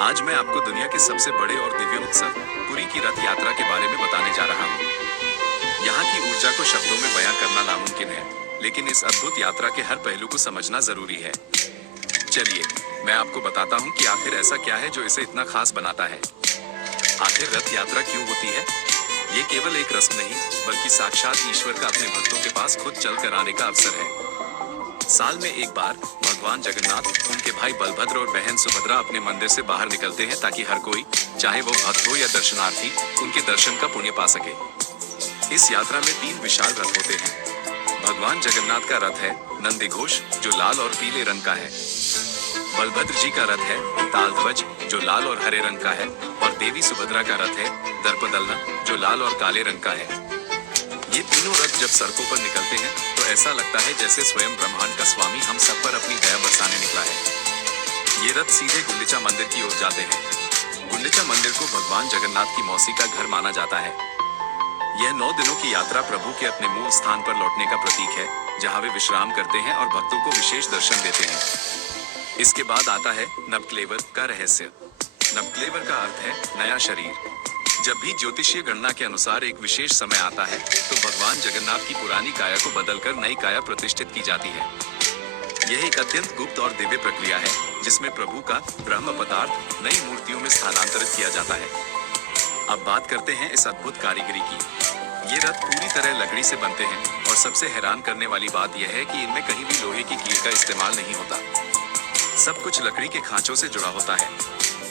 आज मैं आपको दुनिया के सबसे बड़े और दिव्य उत्सव पुरी की रथ यात्रा के बारे में बताने जा रहा हूँ। यहाँ की ऊर्जा को शब्दों में बयां करना नामुमकिन है, लेकिन इस अद्भुत यात्रा के हर पहलू को समझना जरूरी है। चलिए, मैं आपको बताता हूँ कि आखिर ऐसा क्या है जो इसे इतना खास बनाता है। आखिर रथ यात्रा क्यों होती है? ये केवल एक रस्म नहीं, बल्कि साक्षात ईश्वर का अपने भक्तों के पास खुद चल कर आने का अवसर है। साल में एक बार भगवान जगन्नाथ, उनके भाई बलभद्र और बहन सुभद्रा अपने मंदिर से बाहर निकलते हैं ताकि हर कोई, चाहे वो भक्त हो या दर्शनार्थी, उनके दर्शन का पुण्य पा सके। इस यात्रा में 3 विशाल रथ होते हैं। भगवान जगन्नाथ का रथ है नंदीघोष, जो लाल और पीले रंग का है। बलभद्र जी का रथ है तालध्वज, जो लाल और हरे रंग का है, और देवी सुभद्रा का रथ है दर्पदलना, जो लाल और काले रंग का है। ये तीनों रथ जब सड़कों पर निकलते हैं तो ऐसा लगता है जैसे स्वयं ब्रह्मांड का स्वामी हम सब पर अपनी दया बरसाने निकला है। ये रथ सीधे गुंडिचा मंदिर की ओर जाते हैं। गुंडिचा मंदिर को भगवान जगन्नाथ की मौसी का घर माना जाता है। यह 9 दिनों की यात्रा प्रभु के अपने मूल स्थान पर लौटने का प्रतीक है, जहाँ वे विश्राम करते हैं और भक्तों को विशेष दर्शन देते हैं। इसके बाद आता है नवक्लेवर का रहस्य। नवक्लेवर का अर्थ है नया शरीर। जब भी ज्योतिषीय गणना के अनुसार एक विशेष समय आता है, तो भगवान जगन्नाथ की पुरानी काया को बदलकर नई काया प्रतिष्ठित की जाती है। यह एक अत्यंत गुप्त और दिव्य प्रक्रिया है, जिसमें प्रभु का ब्रह्म पदार्थ नई मूर्तियों में स्थानांतरित किया जाता है। अब बात करते हैं इस अद्भुत कारीगरी की। ये रथ पूरी तरह लकड़ी से बनते हैं, और सबसे हैरान करने वाली बात यह है कि इनमें कहीं भी लोहे की कील का इस्तेमाल नहीं होता। सब कुछ लकड़ी के खांचों से जुड़ा होता है।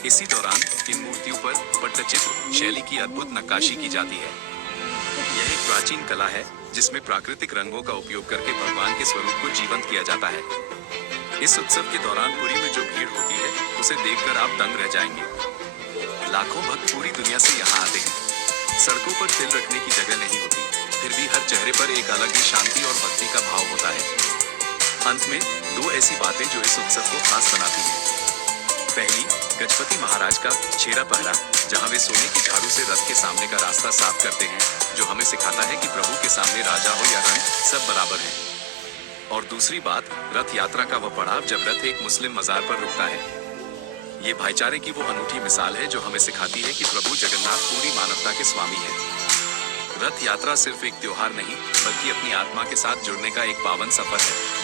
इसी दौरान इन मूर्तियों पर पट्टचित्र शैली की अद्भुत नक्काशी की जाती है। यह एक प्राचीन कला है, जिसमें प्राकृतिक रंगों का उपयोग करके भगवान के स्वरूप को जीवंत किया जाता है। इस उत्सव के दौरान पुरी में जो भीड़ होती है, उसे देखकर आप दंग रह जाएंगे। लाखों भक्त पूरी दुनिया से यहाँ आते हैं। सड़कों पर तिल रखने की जगह नहीं होती, फिर भी हर चेहरे पर एक अलग ही शांति और भक्ति का भाव होता है। अंत में 2 ऐसी बातें जो इस उत्सव को खास बनाती हैं। पहली, गजपति महाराज का छेरा पहरा, जहां वे सोने की झाड़ू से रथ के सामने का रास्ता साफ करते हैं, जो हमें सिखाता है कि प्रभु के सामने राजा हो या रंग, सब बराबर है। और दूसरी बात, रथ यात्रा का वह पड़ाव जब रथ एक मुस्लिम मजार पर रुकता है। ये भाईचारे की वो अनूठी मिसाल है जो हमें सिखाती है कि प्रभु जगन्नाथ पूरी मानवता के स्वामी हैं। रथ यात्रा सिर्फ एक त्योहार नहीं, बल्कि अपनी आत्मा के साथ जुड़ने का एक पावन सफर है।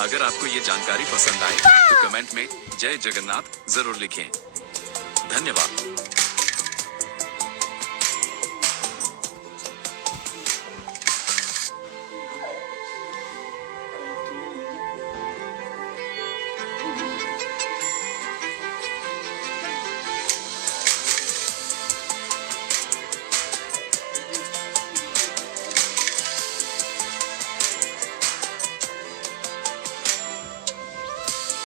अगर आपको ये जानकारी पसंद आए तो कमेंट में जय जगन्नाथ जरूर लिखें। धन्यवाद।